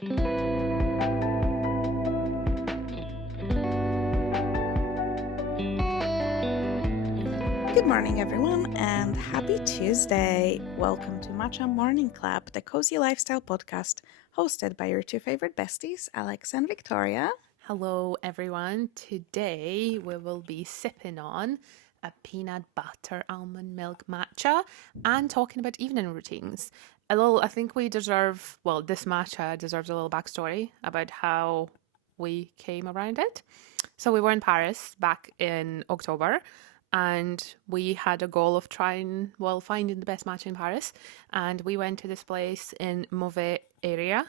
Good morning, everyone, and happy Tuesday. Welcome to Matcha Morning Club, the cozy lifestyle podcast hosted by your two favorite besties, Alex and Viktoriia. Hello, everyone. Today we will be sipping on a peanut butter almond milk matcha and talking about evening routines. I think we deserve, this matcha deserves a little backstory about how we came around it. So we were in Paris back in October and we had a goal of finding the best matcha in Paris. And we went to this place in Mauvais area.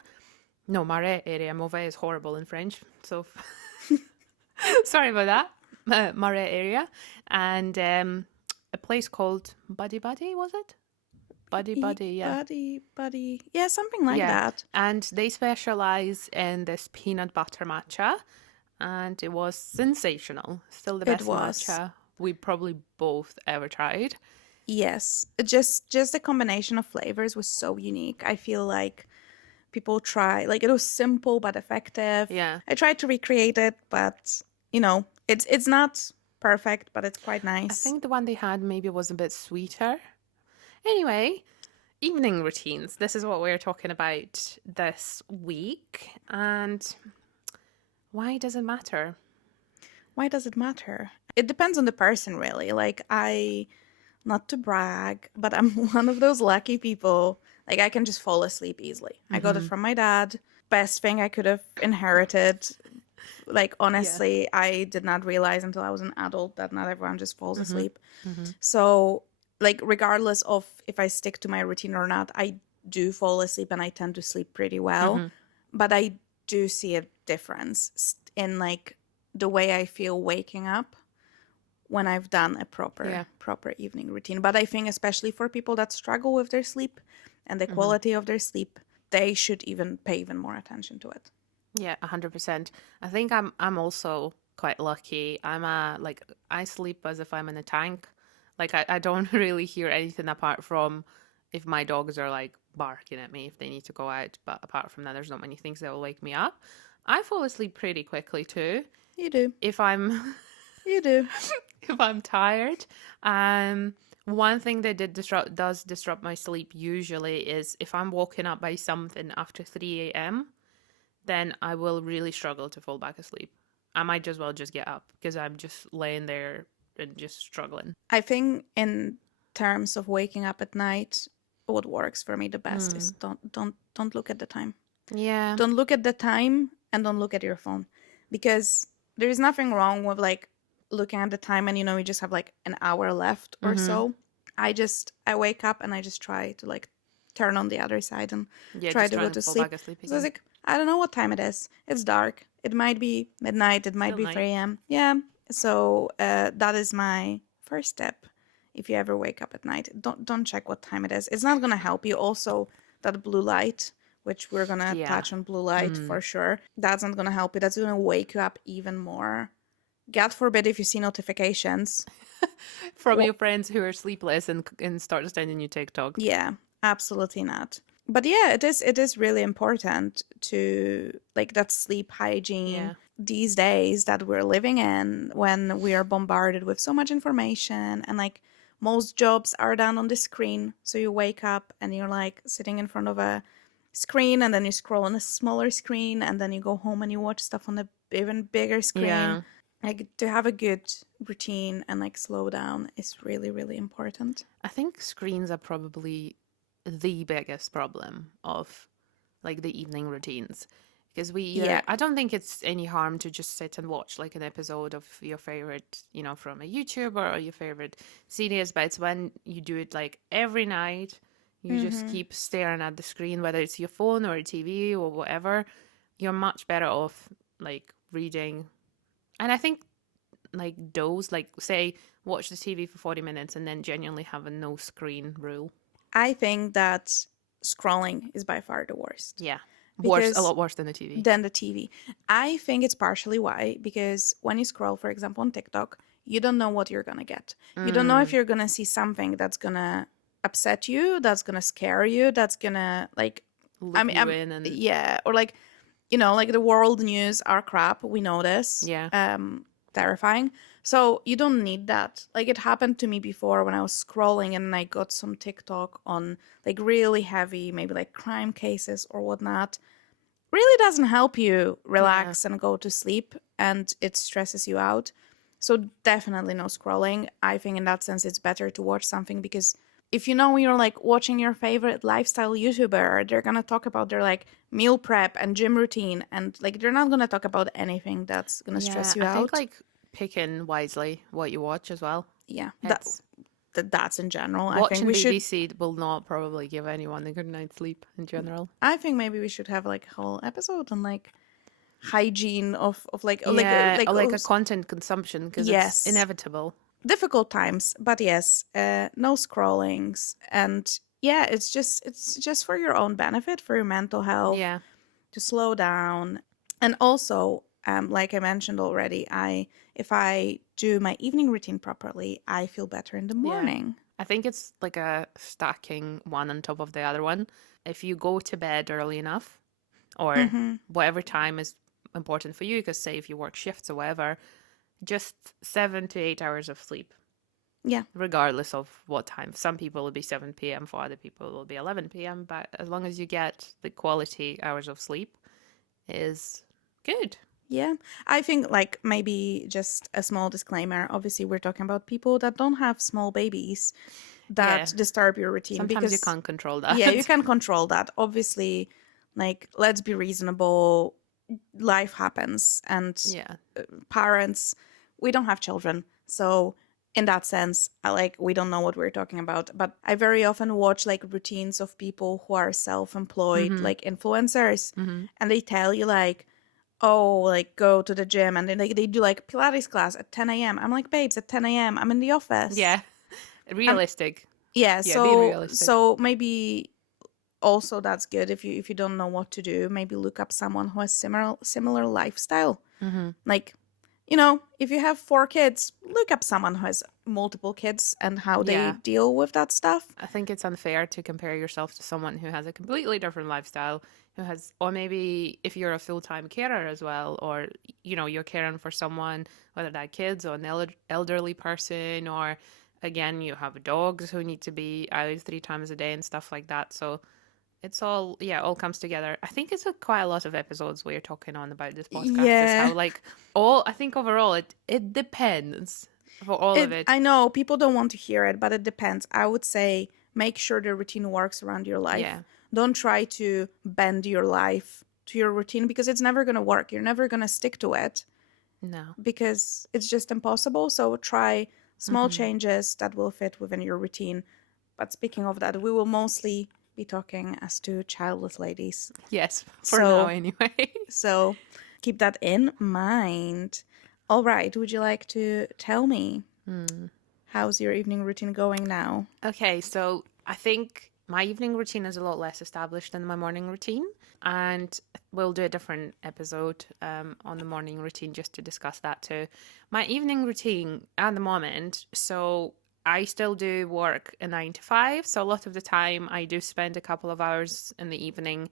No, Marais area. Mauvais is horrible in French. So sorry about that. Marais area. And a place called Buddy Buddy, was it? Buddy Buddy, yeah. Buddy. Yeah, something like that. And they specialize in this peanut butter matcha. And it was sensational. Still the best matcha we probably both ever tried. Yes. Just the combination of flavors was so unique. I feel like people try, like, it was simple but effective. Yeah. I tried to recreate it, but it's not perfect, but it's quite nice. I think the one they had maybe was a bit sweeter. Anyway, evening routines. This is what we're talking about this week. And why does it matter? Why does it matter? It depends on the person, really. Like, not to brag, but I'm one of those lucky people. Like, I can just fall asleep easily. I got it from my dad. Best thing I could have inherited. Like, honestly, I did not realize until I was an adult that not everyone just falls asleep. So, like, regardless of if I stick to my routine or not, I do fall asleep and I tend to sleep pretty well. But I do see a difference in, like, the way I feel waking up when I've done a proper evening routine. But I think especially for people that struggle with their sleep and the quality of their sleep, they should pay even more attention to it. Yeah, 100%. I think I'm also quite lucky. I sleep as if I'm in a tank. Like I don't really hear anything apart from if my dogs are like barking at me if they need to go out. But apart from that, there's not many things that will wake me up. I fall asleep pretty quickly too. You do. You do. If I'm tired. One thing that does disrupt my sleep usually is if I'm woken up by something after 3 a.m., then I will really struggle to fall back asleep. I might as well just get up because I'm just laying there and just struggling. I think in terms of waking up at night, what works for me the best is don't look at the time. Yeah. Don't look at the time and don't look at your phone, because there is nothing wrong with like looking at the time and you just have like an hour left or so. I wake up and I just try to like turn on the other side and try to go to sleep. So it's like, I don't know what time it is. It's dark. It might be midnight. It might be 3 a.m. Yeah. So that is my first step. If you ever wake up at night, don't check what time it is. It's not gonna help you. Also, that blue light, which we're gonna touch on blue light for sure. That's not gonna help you. That's gonna wake you up even more. God forbid if you see notifications from your friends who are sleepless and start sending you TikTok. Yeah, absolutely not. But yeah, it is really important to like that sleep hygiene these days that we're living in, when we are bombarded with so much information and like most jobs are done on the screen. So you wake up and you're like sitting in front of a screen and then you scroll on a smaller screen and then you go home and you watch stuff on the even bigger screen. Yeah. Like, to have a good routine and like slow down is really, really important. I think screens are probably the biggest problem of like the evening routines, because I don't think it's any harm to just sit and watch like an episode of your favorite, from a YouTuber or your favorite series, but it's when you do it like every night, you just keep staring at the screen, whether it's your phone or a TV or whatever, you're much better off like reading. And I think like those, like say, watch the TV for 40 minutes and then genuinely have a no screen rule. I think that scrolling is by far the worst. Yeah. Worse, a lot worse than the TV. I think it's partially why, because when you scroll, for example, on TikTok, you don't know what you're going to get. You don't know if you're going to see something that's going to upset you, that's going to scare you, that's going to like loop you in and yeah, or like, like the world news are crap. We know this. yeah. Terrifying. So you don't need that. Like it happened to me before when I was scrolling and I got some TikTok on like really heavy, maybe like crime cases or whatnot. Really doesn't help you Yeah. relax and go to sleep, and it stresses you out. So definitely no scrolling. I think in that sense it's better to watch something, because if you're like watching your favorite lifestyle YouTuber, they're gonna talk about their like meal prep and gym routine, and like they're not gonna talk about anything that's gonna Yeah, stress you I think out. like picking wisely what you watch as well. Yeah, It's that's in general. I think watching we should. BBC will not probably give anyone a good night's sleep in general. I think maybe we should have like a whole episode on like hygiene of like Yeah, or like a content consumption because it's yes, inevitable. difficult times, but yes, no scrollings, and yeah, it's just for your own benefit, for your mental health, Yeah. to slow down. And also, like I mentioned already, I if I do my evening routine properly, I feel better in the Yeah. morning. I think it's like a stacking one on top of the other one. If you go to bed early enough, or Mm-hmm. whatever time is important for you, because say if you work shifts or whatever, just 7 to 8 hours of sleep, Yeah. regardless of what time. Some people will be 7 p.m., for other people it will be 11 p.m., but as long as you get the quality hours of sleep, is good. Yeah, I think like maybe just a small disclaimer. Obviously, we're talking about people that don't have small babies Yeah. that disturb your routine, Sometimes you because can't control yeah, you that. can control that. Obviously, like let's be reasonable. Life happens, and Yeah. parents, we don't have children, so in that sense, we don't know what we're talking about. But I very often watch like routines of people who are self-employed, Mm-hmm. like influencers, Mm-hmm. and they tell you like, oh, like go to the gym, and then they do like Pilates class at 10 a.m. I'm like, babes, at 10 a.m. I'm in the office. Yeah. I'm Realistic. Yeah, Yeah, being so realistic. maybe also that's good if you don't know what to do, maybe look up someone who has similar lifestyle. Mm-hmm. Like, if you have 4 kids, look up someone who has multiple kids and how they Yeah. deal with that stuff. I think it's unfair to compare yourself to someone who has a completely different lifestyle, who has, or maybe if you're a full time carer as well, or, you're caring for someone, whether that kids or an elderly person, or again, you have dogs who need to be out 3 times a day and stuff like that. So it's all, yeah, all comes together. I think it's quite a lot of episodes we're talking on about this podcast is Yeah. how, like, I think overall it depends for all of it. I know people don't want to hear it, but it depends. I would say make sure the routine works around your life. Yeah. Don't try to bend your life to your routine, because it's never going to work. You're never going to stick to it, No. because it's just impossible. So try small Mm-hmm. changes that will fit within your routine. But speaking of that, we will mostly be talking as two childless ladies. Yes, for now So, anyway. so keep that in mind. All right, would you like to tell me how's your evening routine going now? Okay, so I think my evening routine is a lot less established than my morning routine, and we'll do a different episode on the morning routine just to discuss that too. My evening routine at the moment, so I still do work a 9 to 5, so a lot of the time I do spend a couple of hours in the evening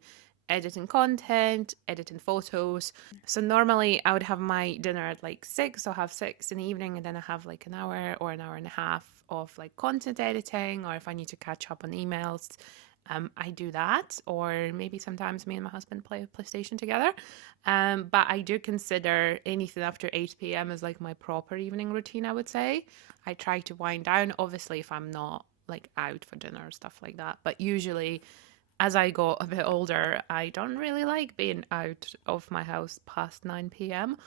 editing content, editing photos. So normally I would have my dinner at like 6, I'll have 6 in the evening, and then I have like an hour or an hour and a half of like content editing, or if I need to catch up on emails, I do that, or maybe sometimes me and my husband play PlayStation together. But I do consider anything after 8 p.m. as like my proper evening routine, I would say. I try to wind down, obviously, if I'm not like out for dinner or stuff like that. But usually, as I got a bit older, I don't really like being out of my house past 9 p.m.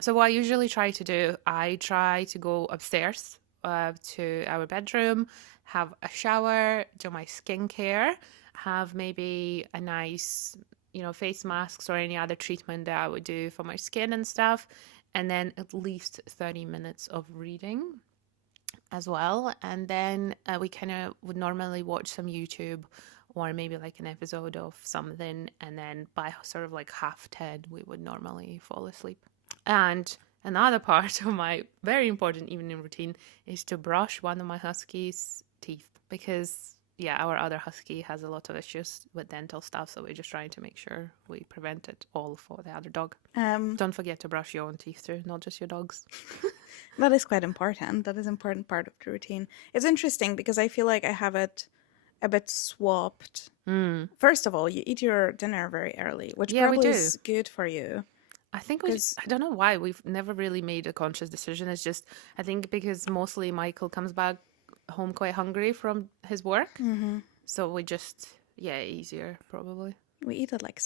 So, what I usually try to do, I try to go upstairs to our bedroom, have a shower, do my skincare, have maybe a nice, face masks or any other treatment that I would do for my skin and stuff, and then at least 30 minutes of reading as well. And then we kind of would normally watch some YouTube or maybe like an episode of something. And then by sort of like 10:30, we would normally fall asleep. And another part of my very important evening routine is to brush one of my husky's teeth, because yeah, our other husky has a lot of issues with dental stuff, so we're just trying to make sure we prevent it all for the other dog. Don't forget to brush your own teeth too, not just your dog's. That is quite important. That is an important part of the routine. It's interesting because I feel like I have it a bit swapped. First of all, you eat your dinner very early, which Yeah, we probably do. is good for you. I think Because I don't know why we've never really made a conscious decision. It's just, I think because mostly Michael comes back home quite hungry from his work. So we just, yeah, easier probably. we eat at like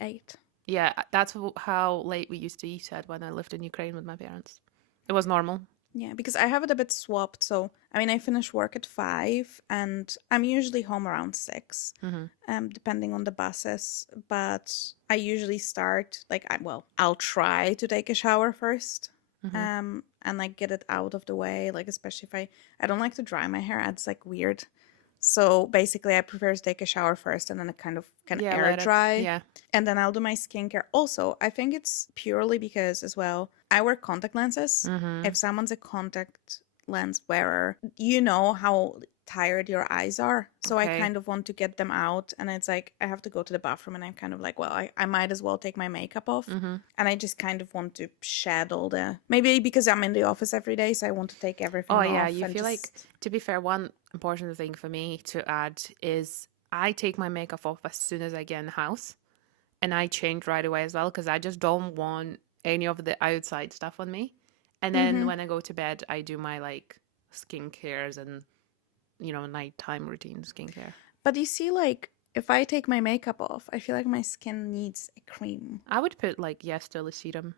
8. Yeah, that's how late we used to eat at when I lived in Ukraine with my parents. It was normal. Yeah, because I have it a bit swapped. So, I mean, I finish work at 5 and I'm usually home around 6, depending on the buses. But I usually start, like, I'll try to take a shower first and like get it out of the way. Like, especially if I don't like to dry my hair, it's like weird. So basically, I prefer to take a shower first and then it kind of can Yeah, air let it. dry. Yeah. And then I'll do my skincare. Also, I think it's purely because as well, I wear contact lenses. If someone's a contact lens wearer, you know how tired your eyes are. So I Okay. kind of want to get them out. And it's like, I have to go to the bathroom and I'm kind of like, well, I might as well take my makeup off. And I just kind of want to shed all the, maybe because I'm in the office every day, so I want to take everything Oh, off. yeah, you and feel like, just- to be fair, one important thing for me to add is I take my makeup off as soon as I get in the house. And I change right away as well because I just don't want any of the outside stuff on me. And then when I go to bed, I do my like skincares and, nighttime routine skincare. But you see, like, if I take my makeup off, I feel like my skin needs a cream. I would put like Yesterly serum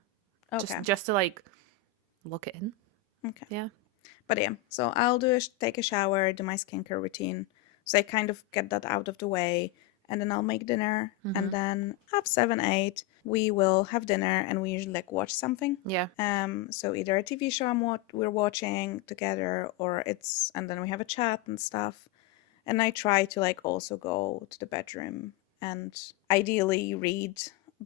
Okay. just to like look it in. Okay. Yeah. But yeah, so I'll take a shower, do my skincare routine. So I kind of get that out of the way. And then I'll make dinner. And then at 7, 8, we will have dinner and we usually like watch something. Yeah. So either a TV show we're watching together and then we have a chat and stuff. And I try to like also go to the bedroom and ideally read.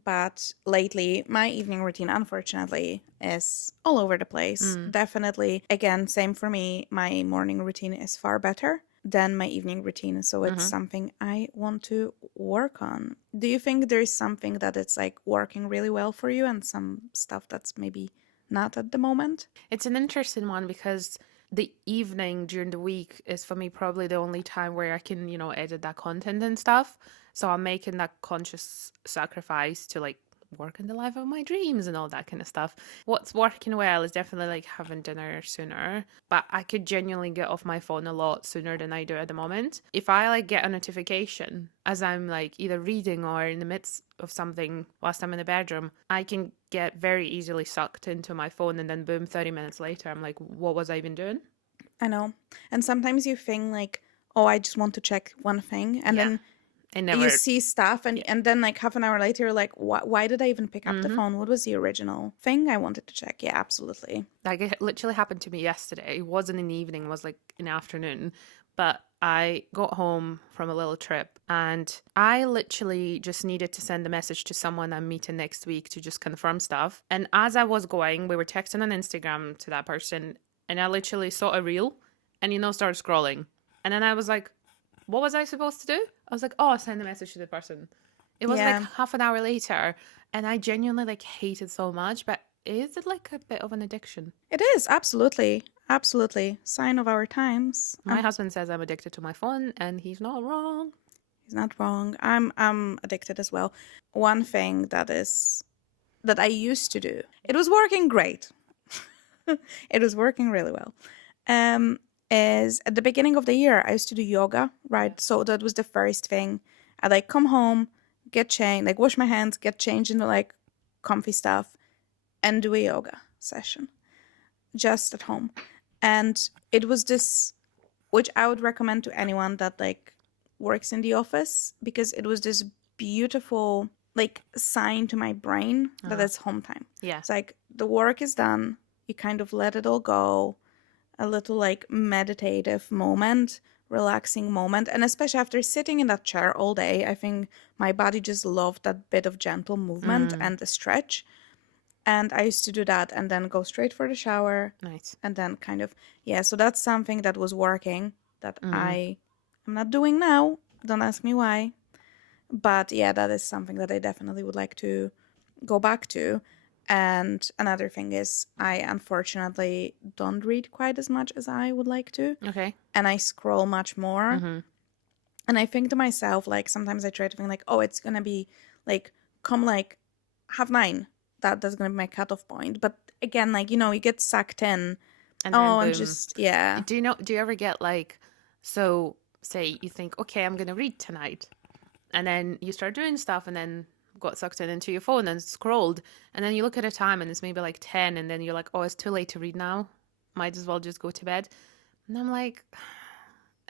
But lately, my evening routine, unfortunately, is all over the place. Definitely, again, same for me. My morning routine is far better than my evening routine. So it's something I want to work on. Do you think there's something that it's like working really well for you and some stuff that's maybe not at the moment? It's an interesting one because the evening during the week is for me probably the only time where I can, edit that content and stuff. So I'm making that conscious sacrifice to like work in the life of my dreams and all that kind of stuff. What's working well is definitely like having dinner sooner, but I could genuinely get off my phone a lot sooner than I do at the moment. If I like get a notification as I'm like either reading or in the midst of something whilst I'm in the bedroom, I can get very easily sucked into my phone and then boom, 30 minutes later, I'm like, what was I even doing? I know. And sometimes you think like, oh, I just want to check one thing. And then you see stuff and then like half an hour later you're like, why did I even pick up the phone? What was the original thing I wanted to check? Yeah, absolutely. Like it literally happened to me yesterday. It wasn't in the evening, it was like in the afternoon. But I got home from a little trip and I literally just needed to send a message to someone I'm meeting next week to just confirm stuff. And as I was going, we were texting on Instagram to that person and I literally saw a reel and started scrolling. And then I was like, what was I supposed to do? I was like, oh, send a message to the person. It was like half an hour later and I genuinely like hate it so much, but is it like a bit of an addiction? It is, absolutely. Absolutely. Sign of our times. My husband says I'm addicted to my phone and he's not wrong. He's not wrong. I'm addicted as well. One thing that I used to do. It was working great. It was working really well. Is at the beginning of the year I used to do yoga, right? So that was the first thing. I'd like come home, get changed, like wash my hands, get changed into like comfy stuff, and do a yoga session just at home. And it was this, which I would recommend to anyone that like works in the office, because it was this beautiful like sign to my brain that it's home time. Yeah. It's like the work is done, you kind of let it all go, a little like meditative moment, relaxing moment. And especially after sitting in that chair all day, I think my body just loved that bit of gentle movement and the stretch. And I used to do that and then go straight for the shower. Nice. And then kind of, so that's something that was working that I'm I'm not doing now. Don't ask me why. But yeah, that is something that I definitely would like to go back to. And another thing is, I unfortunately don't read quite as much as I would like to. Okay. And I scroll much more. Mm-hmm. And I think to myself, like, sometimes I try to think, like, oh, it's going to be, like, come, like, 9:30. That's going to be my cutoff point. But again, like, you get sucked in. And then And boom. just, yeah. Do you ever get like, so say you think, okay, I'm going to read tonight. And then you start doing stuff and then got sucked into your phone and scrolled. And then you look at a time and it's maybe like 10. And then you're like, oh, it's too late to read now. Might as well just go to bed. And I'm like,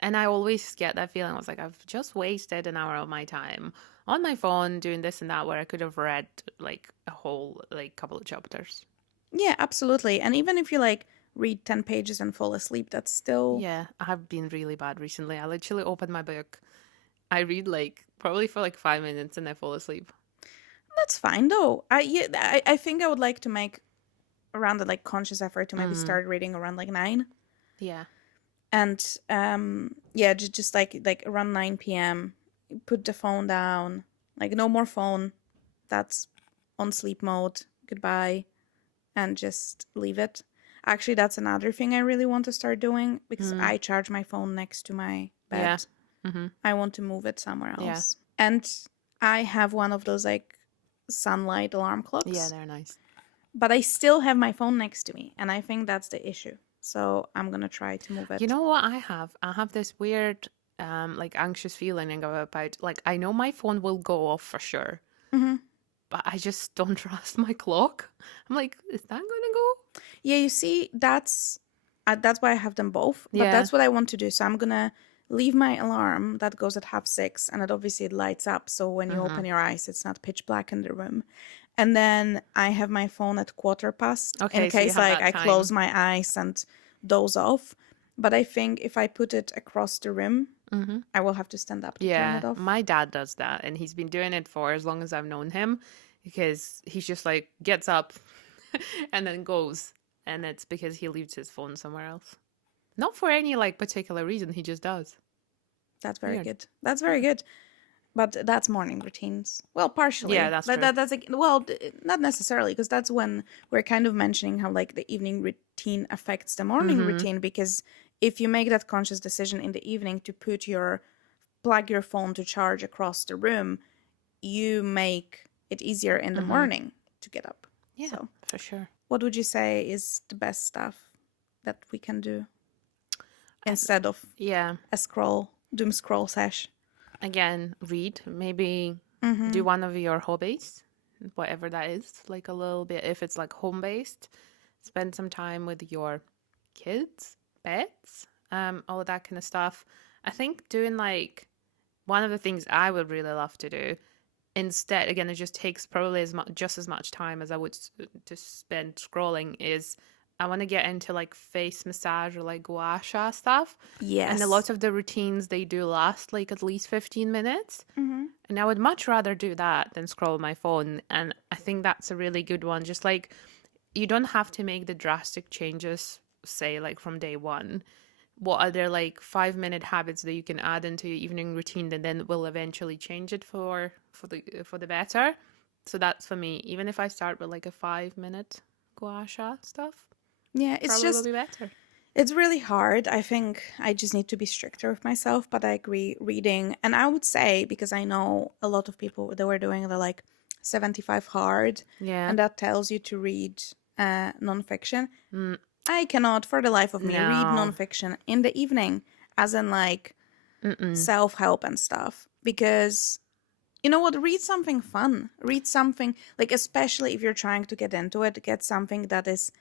and I always get that feeling. I was like, I've just wasted an hour of my time on my phone doing this and that where I could have read like a whole like couple of chapters. Yeah, absolutely. And even if you, like, read 10 pages and fall asleep, that's still... Yeah, I have been really bad recently. I literally opened my book. I read like probably for like 5 minutes and I fall asleep. That's fine, though. I think I would like to make around the, like, conscious effort to maybe start reading around, like, 9. Yeah. And yeah, just like around 9 p.m. put the phone down, like, no more phone, that's on sleep mode, goodbye, and just leave it. Actually, that's another thing I really want to start doing, because I charge my phone next to my bed. Yeah. Mm-hmm. I want to move it somewhere Yeah. else. And I have one of those, like, sunlight alarm clocks. Yeah, they're nice. But I still have my phone next to me, and I think that's the issue. So I'm gonna try to move it. You know what I have? I have this weird, like anxious feeling about, like, I know my phone will go off for sure, but I just don't trust my clock. I'm like, is that gonna go? Yeah, you see, that's why I have them both. But Yeah. that's what I want to do. So I'm gonna leave my alarm that goes at 6:30, and it obviously lights up. So when you open your eyes, it's not pitch black in the room. And then I have my phone at 15:15 Okay, in so you case, have like, that I time. close my eyes and doze off. But I think if I put it across the room, I will have to stand up to turn it Yeah, off. my dad does that, and he's been doing it for as long as I've known him, because he's just like gets up and then goes, and it's because he leaves his phone somewhere else. Not for any like particular reason, he just does. That's very Weird. good. That's very good. But that's morning routines. Well, partially. Yeah, that's true. That's like, well, not necessarily, because that's when we're kind of mentioning how, like, the evening routine affects the morning routine. Because if you make that conscious decision in the evening to plug your phone to charge across the room, you make it easier in the morning to get up. Yeah, So, for sure. what would you say is the best stuff that we can do instead of Yeah, a doom scroll sesh? again, read. Maybe do one of your hobbies, whatever that is, like a little bit. If it's like home based, spend some time with your kids, pets, all of that kind of stuff. I think doing like one of the things I would really love to do instead, again, it just takes probably just as much time as I would to spend scrolling, is I want to get into like face massage or like gua sha stuff. Yes. And a lot of the routines they do last like at least 15 minutes. And I would much rather do that than scroll my phone. And I think that's a really good one. Just like, you don't have to make the drastic changes, say like from day one. What are there like 5-minute habits that you can add into your evening routine that then will eventually change it for the better? So that's for me. Even if I start with like a 5-minute gua sha stuff, Yeah, it's probably just, will be better. it's really hard. I think I just need to be stricter with myself, but I agree, reading. And I would say, because I know a lot of people that were doing the, like, 75 hard, Yeah. and that tells you to read nonfiction. I cannot, for the life of me, read No. nonfiction in the evening, as in, like, self-help and stuff. Because, you know what, read something fun. Read something, like, especially if you're trying to get into it, get something that is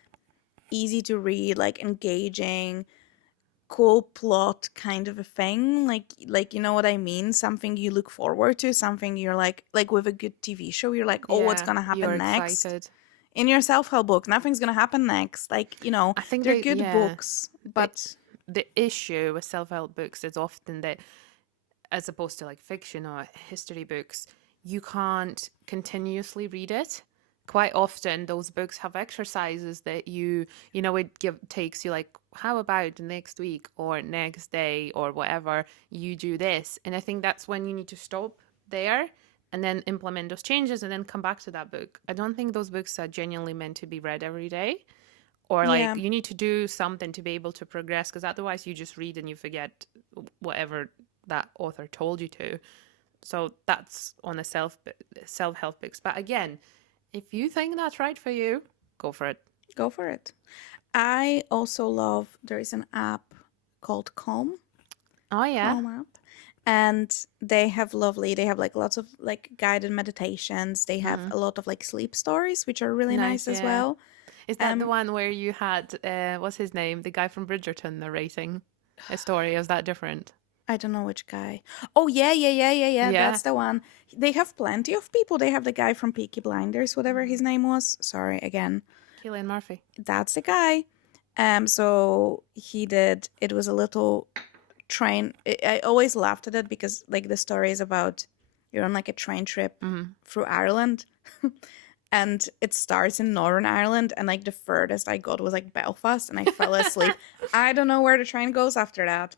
easy to read, like, engaging, cool plot kind of a thing, like, you know what I mean, something you look forward to, something you're like with a good TV show, you're like, oh, what's gonna happen you're next? excited. In your self-help book, nothing's gonna happen next, like, you know, I think they're good books, but the issue with self-help books is often that, as opposed to like fiction or history books, you can't continuously read it quite often those books have exercises that takes you like, how about next week or next day or whatever, you do this. And I think that's when you need to stop there and then implement those changes and then come back to that book. I don't think those books are genuinely meant to be read every day, or like Yeah. you need to do something to be able to progress, because otherwise you just read and you forget whatever that author told you to. So that's on the self-help books. But again, if you think that's right for you, go for it. Go for it. I also love, there is an app called Calm. Oh yeah. Calm app. And they have like lots of like guided meditations. They have a lot of like sleep stories, which are really nice as Yeah. well. Is that the one where you had what's his name? The guy from Bridgerton narrating a story? Is that different? I don't know which guy. Oh, yeah. Yeah. That's the one. They have plenty of people. They have the guy from Peaky Blinders, whatever his name was. Sorry, again. Cillian Murphy. That's the guy. So he did. It was a little train. I always laughed at it because like the story is about you're on like a train trip through Ireland, and it starts in Northern Ireland, and like the furthest I got was like Belfast, and I fell asleep. I don't know where the train goes after that.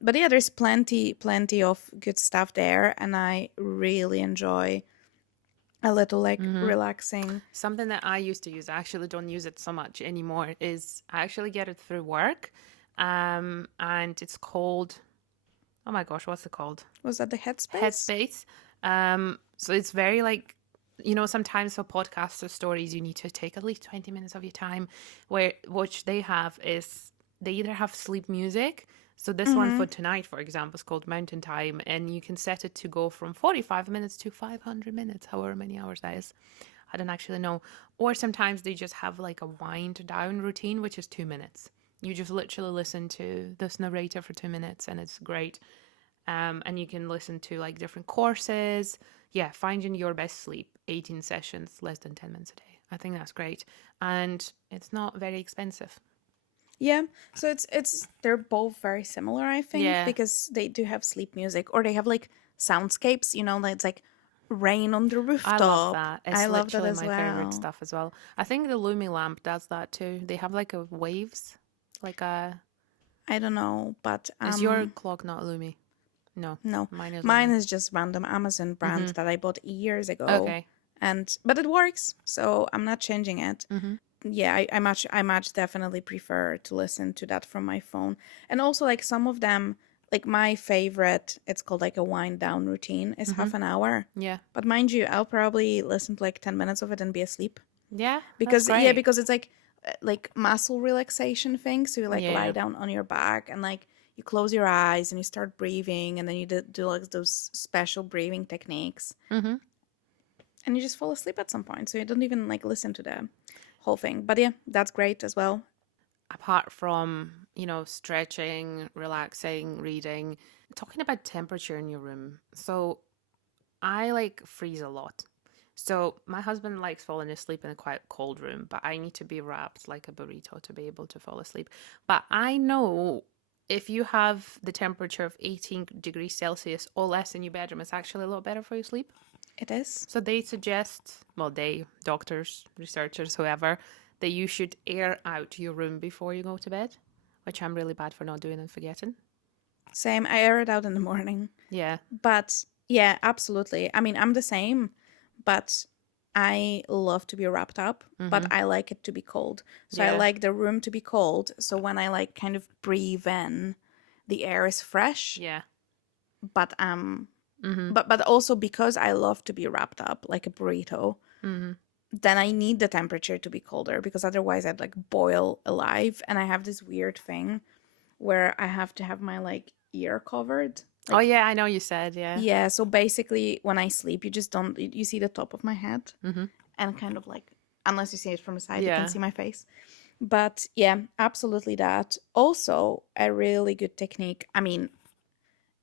But yeah, there's plenty of good stuff there, and I really enjoy a little like relaxing. Something that I used to use, I actually don't use it so much anymore, is I actually get it through work. And it's called, oh my gosh, what's it called? Was that the Headspace? Headspace. So it's very like, sometimes for podcasts or stories, you need to take at least 20 minutes of your time, where what they have is they either have sleep music. So this one for tonight, for example, is called Mountain Time, and you can set it to go from 45 minutes to 500 minutes, however many hours that is. I don't actually know. Or sometimes they just have like a wind down routine, which is 2 minutes. You just literally listen to this narrator for 2 minutes, and it's great. And you can listen to like different courses. Yeah, finding your best sleep, 18 sessions, less than 10 minutes a day. I think that's great. And it's not very expensive. Yeah, so it's they're both very similar, I think, Yeah. because they do have sleep music, or they have like soundscapes, like it's like rain on the rooftop. I love that. It's I love that literally as my well. favorite stuff as well. I think the Lumi lamp does that too. They have like a waves, like a. I don't know, but Is your clock not Lumi? No. no, Mine is. mine Lumi. is just random Amazon brand that I bought years ago. Okay. But it works, so I'm not changing it. Yeah, I much definitely prefer to listen to that from my phone. And also like some of them, like my favorite, it's called like a wind down routine, is half an hour. Yeah. But mind you, I'll probably listen to like 10 minutes of it and be asleep. Yeah. Because that's great. because it's like muscle relaxation thing. So you like Yeah. lie down on your back and like you close your eyes and you start breathing, and then you do like those special breathing techniques. And you just fall asleep at some point. So you don't even like listen to the whole thing. But yeah, that's great as well. Apart from, stretching, relaxing, reading, talking about temperature in your room. So I like freeze a lot. So my husband likes falling asleep in a quite cold room, but I need to be wrapped like a burrito to be able to fall asleep. But I know if you have the temperature of 18 degrees Celsius or less in your bedroom, it's actually a lot better for your sleep. It is. So they suggest, doctors, researchers, whoever, that you should air out your room before you go to bed, which I'm really bad for not doing and forgetting. Same. I air it out in the morning. Yeah. But yeah, absolutely. I mean, I'm the same, but I love to be wrapped up, but I like it to be cold. So I Yeah. like the room to be cold. So when I like kind of breathe in, the air is fresh. Yeah. But but also because I love to be wrapped up like a burrito, then I need the temperature to be colder, because otherwise I'd like boil alive. And I have this weird thing where I have to have my like ear covered. Oh, yeah, I know you said, yeah. Yeah, so basically when I sleep, you just don't, you see the top of my head and kind of like, unless you see it from the side, you Yeah. can see my face. But yeah, absolutely that. Also, a really good technique. I mean,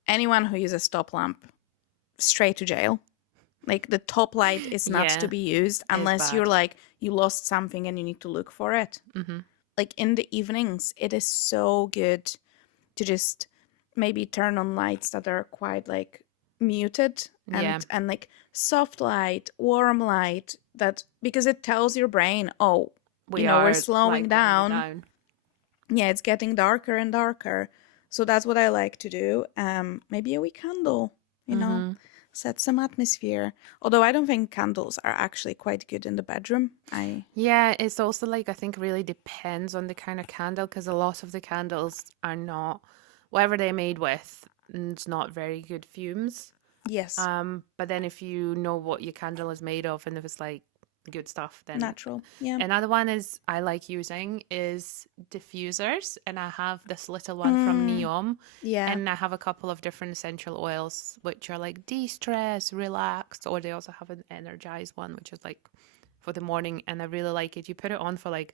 anyone who uses stop lamp, straight to jail. Like the top light is not Yeah, to be used unless you're bad. like, you lost something and you need to look for it. Like in the evenings, it is so good to just maybe turn on lights that are quite like muted Yeah. and like soft light, warm light, that because it tells your brain, oh, We we're are slowing like winding down. down. Yeah, it's getting darker and darker. So that's what I like to do. Maybe a wee candle, set some atmosphere. Although I don't think candles are actually quite good in the bedroom. Yeah, it's also like I think really depends on the kind of candle because a lot of the candles are not whatever they're made with, it's not very good fumes. Yes, But then if you know what your candle is made of and if it's like good stuff, then natural. Yeah. another one is I like using is diffusers, and I have this little one from Mm, Neom, yeah. and I have a couple of different essential oils which are like de-stress, relax, or they also have an energized one which is like for the morning, and I really like it. You put it on for like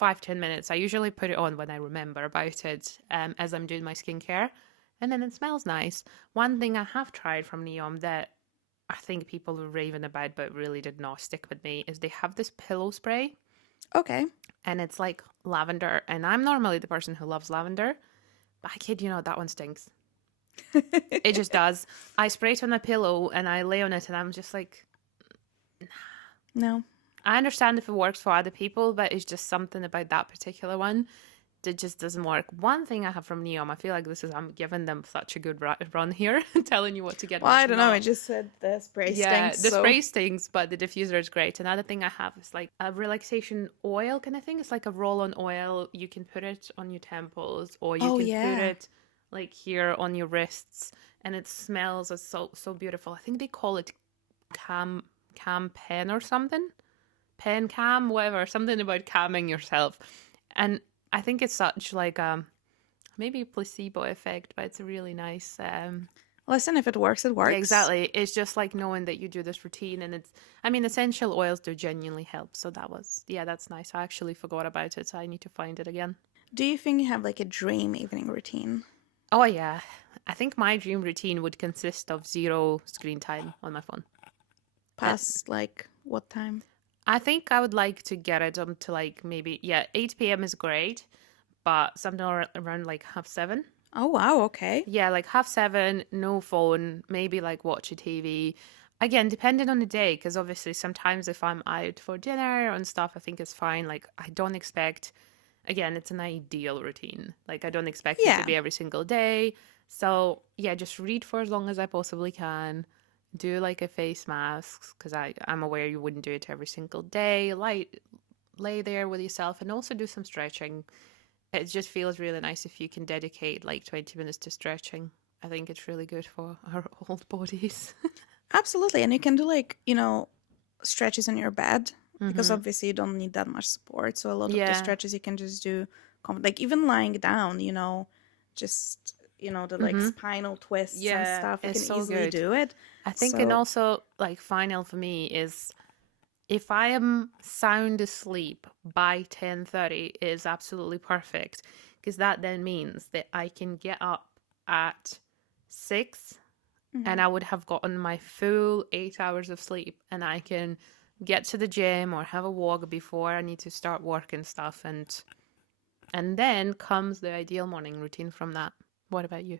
5-10 minutes. I usually put it on when I remember about it, as I'm doing my skincare, and then it smells nice. One thing I have tried from Neom that I think people were raving about but really did not stick with me is they have this pillow spray, Okay. and it's like lavender, and I'm normally the person who loves lavender, but I kid you not, that one stinks. It just does. I spray it on my pillow and I lay on it and I'm just like, No. I understand if it works for other people, but it's just something about that particular one that just doesn't work. One thing I have from Neom, I feel like I'm giving them such a good run here, telling you what to get. Well, I don't know. I Not. just said the spray Yeah, stinks. the So. spray stings, but the diffuser is great. Another thing I have is like a relaxation oil kind of thing. It's like a roll-on oil. You can put it on your temples, or you Oh, can put yeah. it like here on your wrists, and it smells so beautiful. I think they call it cam pen or something, pen cam, whatever, something about calming yourself. And I think it's such like maybe a placebo effect, but it's a really nice Listen, if it works, it yeah, works. exactly. It's just like knowing that you do this routine, and I mean, essential oils do genuinely help. So that's nice. I actually forgot about it. So I need to find it again. Do you think you have like a dream evening routine? Oh, yeah. I think my dream routine would consist of zero screen time on my phone. Uh, Past like what time? I think I would like to get it to like maybe, yeah, 8 p.m. is great, but something around like half seven. Oh, wow. Okay. Yeah, like half seven, no phone, maybe like watch a TV. Again, depending on the day, because obviously sometimes if I'm out for dinner and stuff, I think it's fine. Like, I don't expect, again, it's an ideal routine. Like, I don't expect it to Yeah. be every single day. So, yeah, just read for as long as I possibly can. Do like a face mask, because I'm aware you wouldn't do it every single day. Lay there with yourself and also do some stretching. It just feels really nice if you can dedicate like 20 minutes to stretching. I think it's really good for our old bodies. Absolutely. And you can do like, stretches in your bed because Mm-hmm. obviously you don't need that much support. So a lot of the Yeah. stretches you can just do, like even lying down, just, the like Mm-hmm. spinal twists and Yeah, stuff. You it's can so easily good. do it. I think, and So, also like final for me is if I am sound asleep by 10:30 is absolutely perfect because that then means that I can get up at 6 and mhm. I would have gotten my full 8 hours of sleep and I can get to the gym or have a walk before I need to start work and stuff, and then comes the ideal morning routine from that. What about you?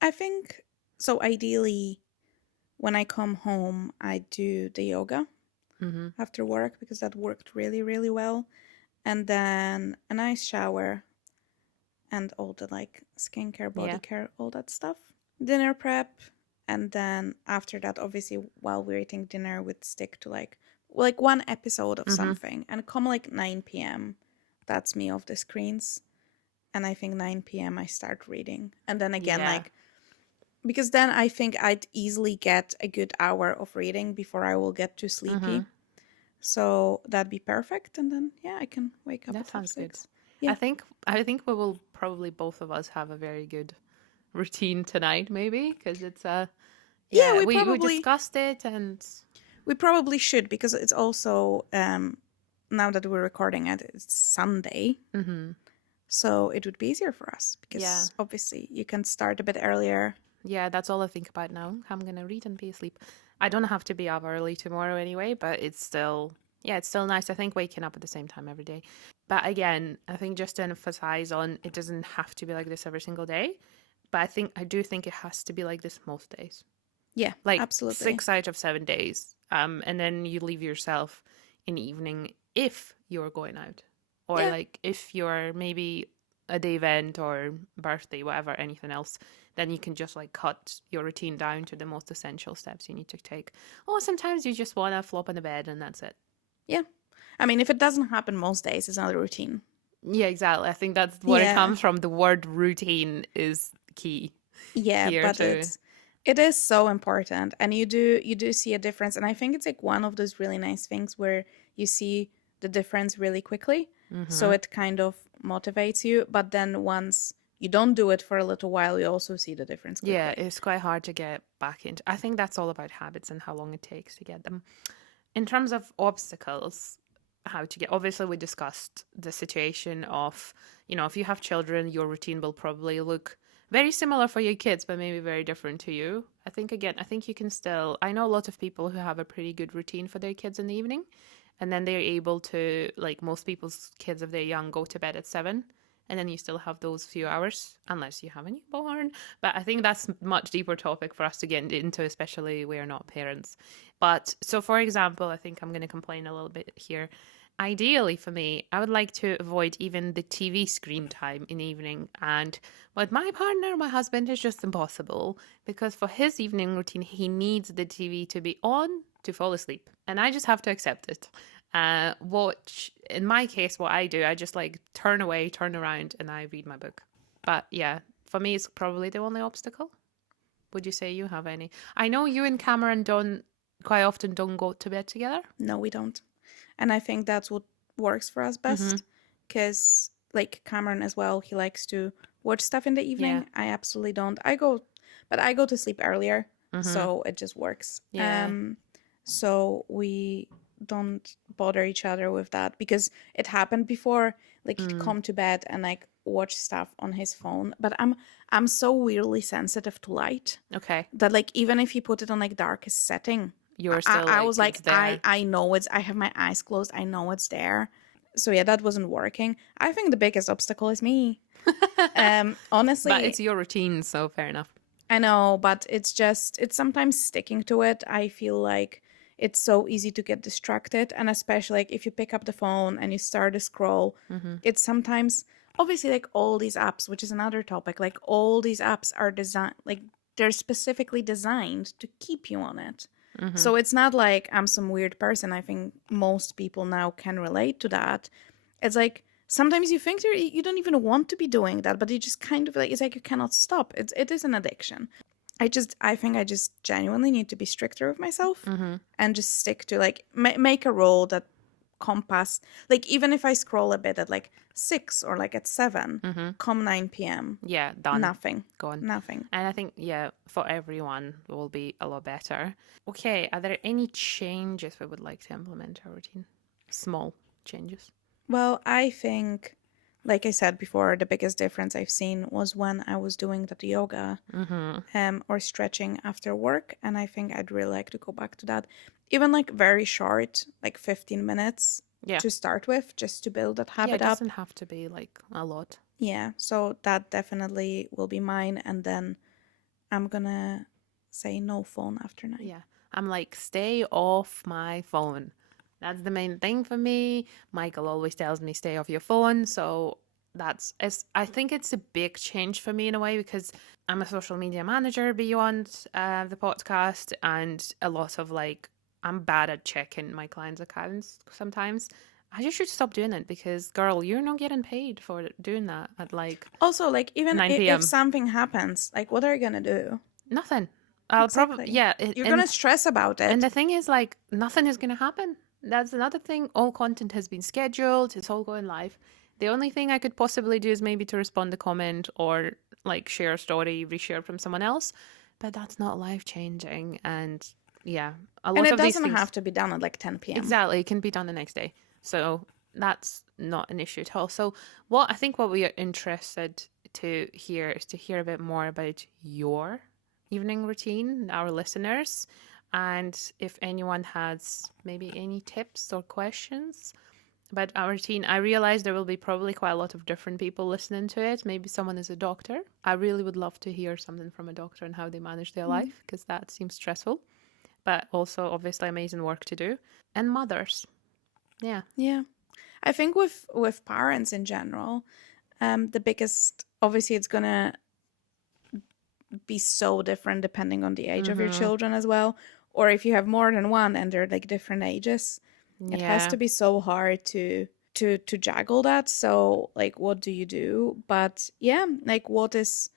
I think so. Ideally, when I come home, I do the yoga Mm-hmm. after work because that worked really, really well. And then a nice shower and all the like skincare, body Yeah. care, all that stuff. Dinner prep, and then after that, obviously, while we're eating dinner, we'd stick to like one episode of Mm-hmm. something, and come like 9 p.m. That's me off the screens, and I think 9 p.m. I start reading, and then again Yeah. like because then I think I'd easily get a good hour of reading before I will get too Mm-hmm. sleepy. So that'd be perfect, and then yeah, I can wake up That at half sounds good. six. Yeah. I think we will probably both of us have a very good routine tonight, maybe because it's Yeah, yeah, we discussed it and we probably should because it's also now that we're recording it, it's Sunday, mm-hmm. so it would be easier for us Yeah. because obviously you can start a bit earlier. Yeah, that's all I think about now. I'm gonna read and be asleep. I don't have to be up early tomorrow anyway, but it's still, yeah, it's still nice. I think waking up at the same time every day. But again, I think just to emphasize on it doesn't have to be like this every single day. But I do think it has to be like this most days. Yeah, Like absolutely. 6 out of 7 days. And then you leave yourself in the evening if you're going out. Or Yeah. like if you're maybe a day event or birthday, whatever, anything else, then you can just like cut your routine down to the most essential steps you need to take. Or sometimes you just want to flop in the bed and that's it. Yeah. I mean, if it doesn't happen most days, it's not a routine. Yeah, exactly. I think that's where it Yeah. comes from. The word routine is key Yeah, here but too. it is so important, and you do see a difference, and I think it's like one of those really nice things where you see the difference really quickly. So Mm-hmm. it kind of motivates you, but then once you don't do it for a little while, you also see the difference Yeah, quickly. it's quite hard to get back into. I think that's all about habits and how long it takes to get them. In terms of obstacles, how to get, obviously, we discussed the situation of, if you have children, your routine will probably look very similar for your kids, but maybe very different to you. I think you can still, I know a lot of people who have a pretty good routine for their kids in the evening, and then they're able to, like most people's kids, if they're young, go to bed at 7. And then you still have those few hours, unless you have a newborn. But I think that's a much deeper topic for us to get into, especially we are not parents. But so, for example, I think I'm going to complain a little bit here. Ideally, for me, I would like to avoid even the TV screen time in the evening. And with my partner, my husband, it's just impossible because for his evening routine, he needs the TV to be on to fall asleep. And I just have to accept it. Watch, in my case, what I do, I just like turn away, turn around, and I read my book. But yeah, for me, it's probably the only obstacle. Would you say you have any? I know you and Cameron don't quite often don't go to bed together. No, we don't. And I think that's what works for us Mm-hmm. best. Because, like Cameron as well, he likes to watch stuff in the Yeah. evening. I absolutely don't. But I go to sleep earlier. Mm-hmm. So it just works. Yeah. So we don't bother each other with that because it happened before. Like he'd Mm. come to bed and like watch stuff on his phone. But I'm so weirdly sensitive to light Okay. that like even if you put it on like darkest setting, You're I, still I like was it's like there. I know I have my eyes closed, I know it's there. So yeah, that wasn't working. I think the biggest obstacle is me. But Honestly, it's your routine, so fair enough. I know, but it's sometimes sticking to it. I feel like it's so easy to get distracted, and especially like if you pick up the phone and you start to scroll, Mm-hmm. it's sometimes obviously like all these apps, which is another topic, like all these apps are designed like they're specifically designed to keep you on it. Mm-hmm. So it's not like I'm some weird person. I think most people now can relate to that. It's like sometimes you think you don't even want to be doing that, but you just kind of like it's like you cannot stop. It is an addiction. I think I just genuinely need to be stricter with myself Mm-hmm. and just stick to like make a rule that compass like even if I scroll a bit at like 6 or like at 7, Mm-hmm. come 9 p.m. Yeah, done. nothing, Gone. nothing. And I think, yeah, for everyone, it will be a lot better. Okay, are there any changes we would like to implement to our routine? Small changes. Well, I think, like I said before, the biggest difference I've seen was when I was doing that yoga Mm-hmm. or stretching after work. And I think I'd really like to go back to that. Even like very short, like 15 minutes Yeah. to start with, just to build that Yeah, it habit up. doesn't have to be like a lot. Yeah, so that definitely will be mine. And then I'm gonna say no phone after 9. Yeah. I'm like, stay off my phone. That's the main thing for me. Michael always tells me stay off your phone. So I think it's a big change for me in a way because I'm a social media manager beyond the podcast and a lot of like, I'm bad at checking my clients' accounts sometimes. I just should stop doing it because, girl, you're not getting paid for doing that at like Also, like, even 9 if p.m. something happens, like, what are you gonna do? Nothing. I'll probably, Exactly. yeah. You're gonna stress about And it. the thing is, like, nothing is going to happen. That's another thing. All content has been scheduled, it's all going live. The only thing I could possibly do is maybe to respond to comment or like share a story, reshare from someone else. But that's not life changing. And yeah, a And lot it of these doesn't things have to be done at like 10 p.m. exactly can be done the next day. So that's not an issue at all. So what we are interested to hear is to hear a bit more about your evening routine, our listeners, and if anyone has maybe any tips or questions, about our routine. I realize there will be probably quite a lot of different people listening to it. Maybe someone is a doctor. I really would love to hear something from a doctor and how they manage their life, because that seems stressful, but also obviously amazing work to do. And mothers. Yeah. Yeah. I think with parents in general, the biggest, obviously it's gonna be so different depending on the age of your children as well. Or if you have more than one and they're like different ages, it has Yeah. to be so hard to juggle that. So like what do you do? But yeah, like what is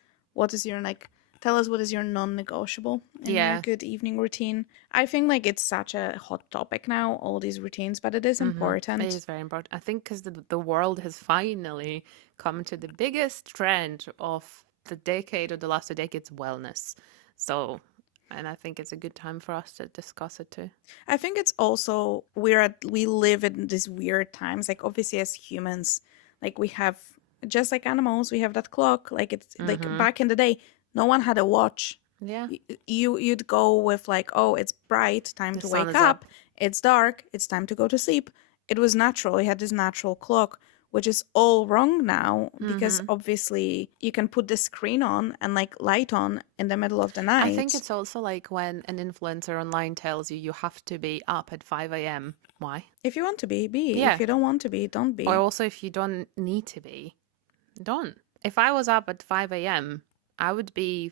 your like tell us what is your non-negotiable in your Yeah. good evening routine. I think like it's such a hot topic now, all these routines, but it is It important. is very important. I think because the world has finally come to the biggest trend of the decade or the last 2 decades, wellness. So, and I think it's a good time for us to discuss it too. I think it's also we live in these weird times. Like obviously as humans, like we have just like animals, we have that clock. Like it's like back in the day, no one had a watch. Yeah. You'd go with like, oh, it's bright, time The to sun wake is up. up. It's dark, it's time to go to sleep. It was natural. We had this natural clock, which is all wrong now because obviously you can put the screen on and like light on in the middle of the I think night. it's also like when an influencer online tells you you have to be up at 5 a.m. Why? If you want to be, be. If Yeah. you don't want to be, don't Or be. also if you don't need to be, don't. If I was up at 5 a.m., I would be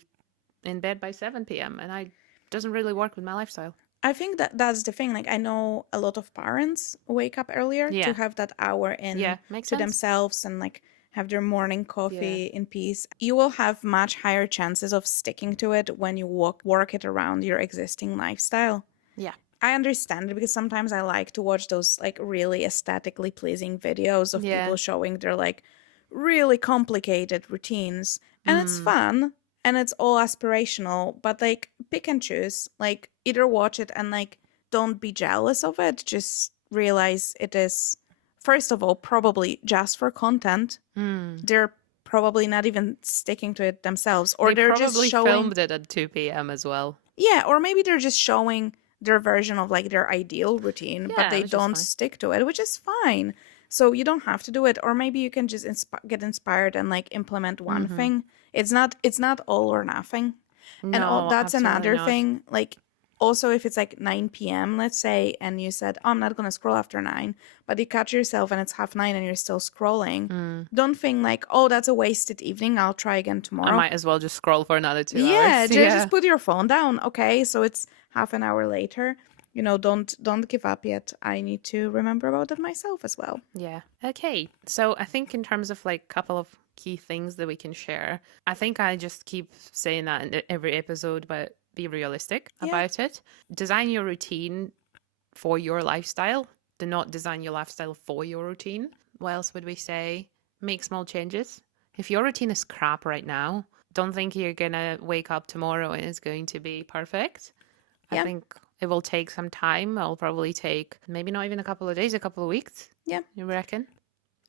in bed by 7 p.m. and I doesn't really work with my lifestyle. I think that that's the thing. Like, I know a lot of parents wake up earlier to Yeah. have that hour in Yeah. Makes to sense. themselves and like have their morning Yeah. coffee in peace. You will have much higher chances of sticking to it when you work it around your existing lifestyle. Yeah. I understand it because sometimes I like to watch those like really aesthetically pleasing videos of Yeah. people showing their like really complicated routines. And it's Mm. fun and it's all aspirational, but like pick and choose. Like either watch it and like don't be jealous of it. Just realize it is, first of all, probably just for content. Mm. They're probably not even sticking to it themselves, or They they're just probably showing, filmed it at 2 p.m. as well. yeah, or maybe they're just showing their version of like their ideal routine, but Yeah, they which is don't fine. stick to it, which is fine. So you don't have to do it, or maybe you can just get inspired and like implement one thing. It's not all or nothing. And all, No, that's absolutely another not. thing. Like also if it's like 9 p.m., let's say, and you said, oh, I'm not gonna scroll after 9, but you catch yourself and it's half 9 and you're still scrolling. Don't think like, oh, that's a wasted evening. I'll try again I tomorrow. might as well just scroll for another 2 hours. Yeah, just Yeah. put your phone down. Okay, so it's half an hour later. Don't give up yet. I need to remember about it myself as well. Yeah. Okay. So I think in terms of like a couple of key things that we can share, I think I just keep saying that in every episode, but be realistic Yeah. about it. Design your routine for your lifestyle. Do not design your lifestyle for your routine. What else would we say? Make small changes. If your routine is crap right now, don't think you're gonna wake up tomorrow and it's going to be perfect. I Yeah. think it will take some time. It'll probably take maybe not even a couple of days, a couple of weeks. Yeah. You reckon?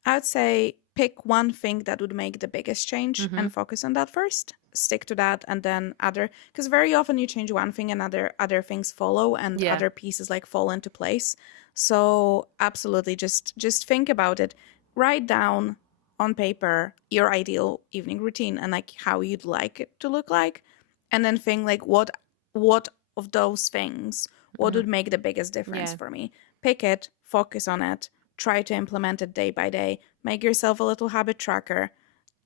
I'd say pick one thing that would make the biggest change and focus on that first. Stick to that and then other, because very often you change one thing and other things follow and Yeah. other pieces like fall into place. So absolutely just think about it. Write down on paper your ideal evening routine and like how you'd like it to look like. And then think like what of those things, what would make the biggest difference Yeah. for me? Pick it, focus on it, try to implement it day by day. Make yourself a little habit tracker.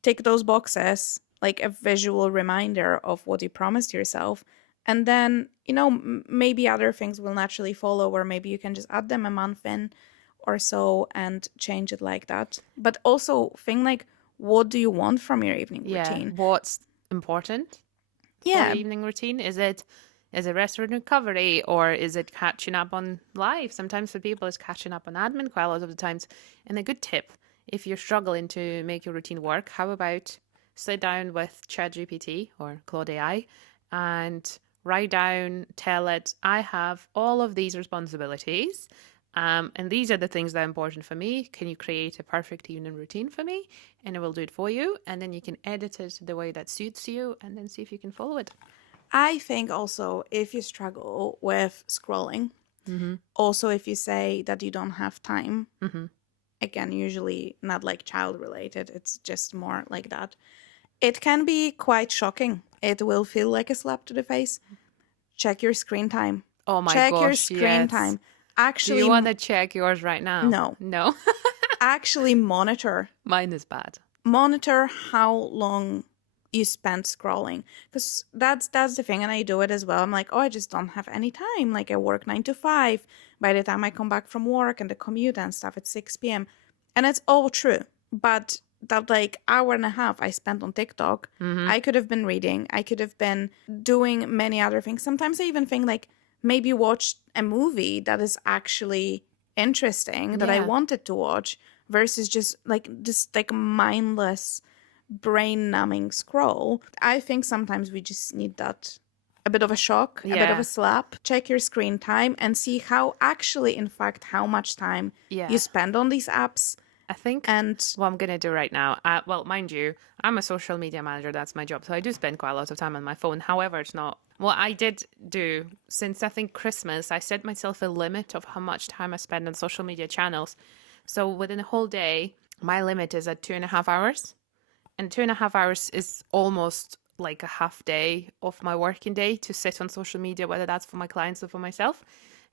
Tick those boxes, like a visual reminder of what you promised yourself. And then, maybe other things will naturally follow, or maybe you can just add them a month in or so and change it like that. But also think like, what do you want from your evening Yeah. routine? What's important for Yeah, your evening routine? Is it rest and recovery, or is it catching up on life? Sometimes for people it's catching up on admin quite a lot of the times. And a good tip, if you're struggling to make your routine work, how about sit down with ChatGPT or Claude AI and write down, tell it, I have all of these responsibilities. And these are the things that are important for me. Can you create a perfect evening routine for me? And it will do it for you. And then you can edit it the way that suits you and then see if you can follow it. I think also if you struggle with scrolling, also if you say that you don't have time, again, usually not like child related, it's just more like that. It can be quite shocking. It will feel like a slap to the face. Check your screen time. Oh my Check your gosh, screen yes. time. Do you Actually, want to check yours right now? no. No? Actually, Mine is bad. monitor how long you spend scrolling, because that's the thing. And I do it as well. I'm like, oh, I just don't have any time. Like, I work 9 to 5. By the time I come back from work and the commute and stuff, it's 6 p.m. And it's all true, but that like hour and a half I spent on TikTok, I could have been reading, I could have been doing many other things. Sometimes I even think like maybe watch a movie that is actually interesting that I Yeah. wanted to watch, versus just like this like mindless brain numbing scroll. I think sometimes we just need that, a bit of a shock, a bit of Yeah. a slap. Check your screen time and see how actually, in fact, how much time Yeah. you spend on these apps. I think And what I'm going to do right now, well, mind you, I'm a social media manager. That's my job. So I do spend quite a lot of time on my phone. However, it's not what I did do since I think Christmas. I set myself a limit of how much time I spend on social media channels. So within a whole day, my limit is at 2.5 hours. And 2.5 hours is almost like a half day of my working day to sit on social media, whether that's for my clients or for myself.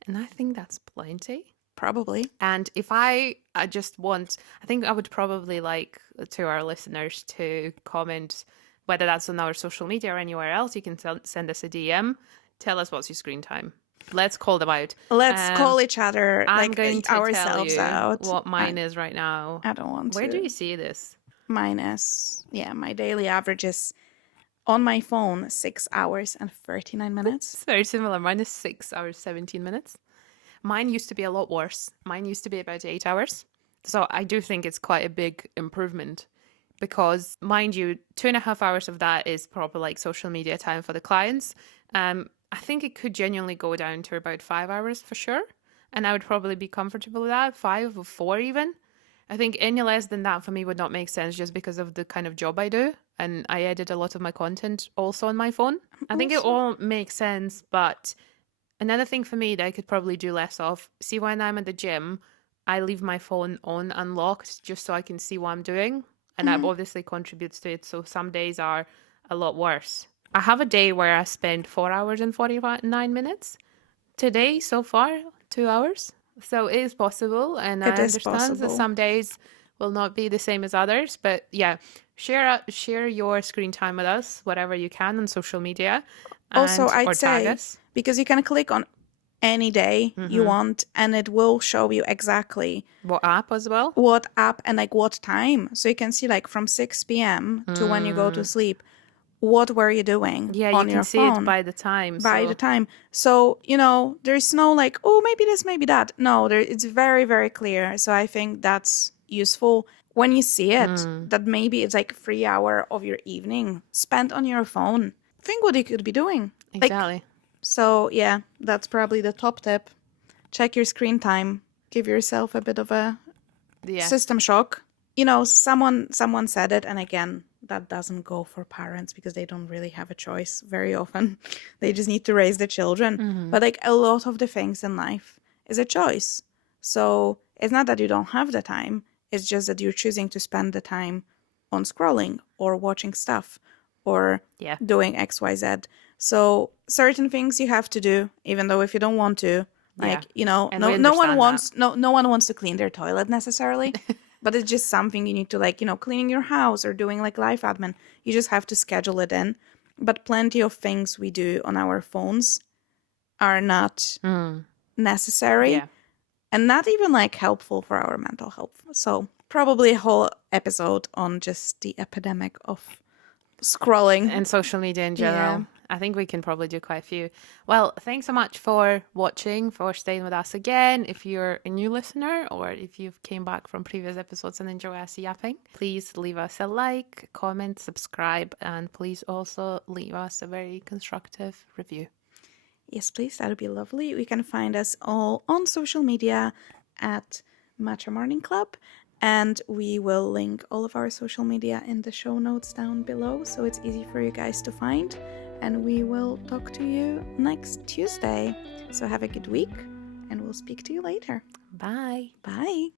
And I think that's plenty. probably. And if I just want, I think I would probably like to our listeners to comment, whether that's on our social media or anywhere else. You can send us a DM. Tell us what's your screen time. Let's call them out. Let's call each other, I'm like going to tell ourselves you out. what mine is right now. I don't want Where to. do you see this? Mine is, yeah, my daily average is on my phone 6 hours and 39 minutes. It's very similar. Mine is 6 hours, 17 minutes. Mine used to be a lot worse. Mine used to be about 8 hours. So I do think it's quite a big improvement because, mind you, 2.5 hours of that is proper like social media time for the clients. I think it could genuinely go down to about 5 hours for sure. And I would probably be comfortable with that, 5 or 4 even. I think any less than that for me would not make sense just because of the kind of job I do. And I edit a lot of my content also on my phone. I think it all makes sense, but another thing for me that I could probably do less of, see when I'm at the gym, I leave my phone on unlocked just so I can see what I'm doing. And that obviously contributes to it. So some days are a lot worse. I have a day where I spend 4 hours and 49 minutes. Today, so far, 2 hours. So it is possible. And It I is understand that possible. some days will not be the same as others. But yeah, share your screen time with us, whatever you can on social media. Also, Or I'd tag say, us. because you can click on any day you want and it will show you exactly What app as well? what app and like what time. So you can see like from 6 p.m. to when you go to sleep, what were you doing Yeah, on you your can see it phone by the time. by So the time. So, there's no like, oh, maybe this, maybe that. No, it's very, very clear. So I think that's useful when you see it, that maybe it's like 3 hour of your evening spent on your phone. Think what you could be doing. Like, exactly. so yeah, that's probably the top tip. Check your screen time. Give yourself a bit of a Yeah. system shock. Someone said it, and again, that doesn't go for parents because they don't really have a choice very often. They just need to raise the children. But like a lot of the things in life is a choice. So it's not that you don't have the time, it's just that you're choosing to spend the time on scrolling or watching stuff or Yeah. doing XYZ. So certain things you have to do, even though if you don't want to, like, And we no one understand wants no one wants to clean their toilet necessarily. But it's just something you need to, like, cleaning your house or doing like life admin. You just have to schedule it in. But plenty of things we do on our phones are not necessary Yeah. and not even like helpful for our mental health. So probably a whole episode on just the epidemic of scrolling. And social media in general. Yeah. I think we can probably do quite a few. Well, thanks so much for watching, for staying with us again. If you're a new listener or if you've came back from previous episodes and enjoy us yapping, please leave us a like, comment, subscribe, and please also leave us a very constructive review. Yes, please. That would be lovely. You can find us all on social media at Matcha Morning Club. And we will link all of our social media in the show notes down below, so it's easy for you guys to find. And we will talk to you next Tuesday. So have a good week, and we'll speak to you later. Bye. Bye.